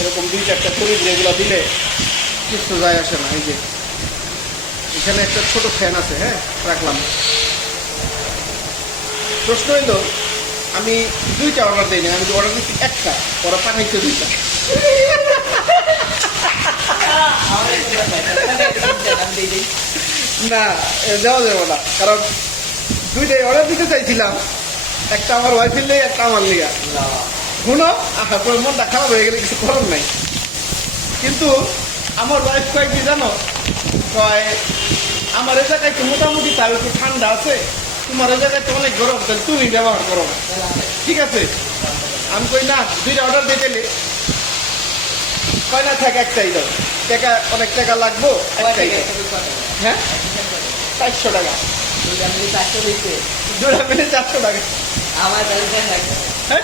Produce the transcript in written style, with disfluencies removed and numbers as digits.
এরকম 2-4টা তৈরি এগুলো দিলে কিছু যায় আসে না। এই যে এখানে একটা ছোট ফ্যান আছে, হ্যাঁ রাখলাম। প্রশ্ন হইল আমি 2টা অর্ডার দিই না, আমি অর্ডার দিচ্ছি একটা, ওরা পাঠাইছে 2টা। না দেওয়া যাবে না, কারণ 2টাই অর্ডার দিতে চাইছিলাম, একটা আমার ওয়াইফের লেগে একটা আমার লিগা। শুনো পরে মনটা খারাপ হয়ে গেলে কিছু করার নাই। কিন্তু আমার ওয়াইফ কয় কি জানো, কয় আমার এই জায়গায় একটু মোটামুটি তার একটু ঠান্ডা আছে, তোমার এই জায়গায় তো অনেক গরম, তাহলে তুমি ব্যবহার করো না, ঠিক আছে? আমি কই না, 2টা অর্ডার দিয়ে গেলে কয় না থাক একটাই দাও, টাকা অনেক টাকা লাগবো, একটাই দাও। হ্যাঁ 400 টাকা, 2টা মিলে 400 টাকা। আমার হ্যাঁ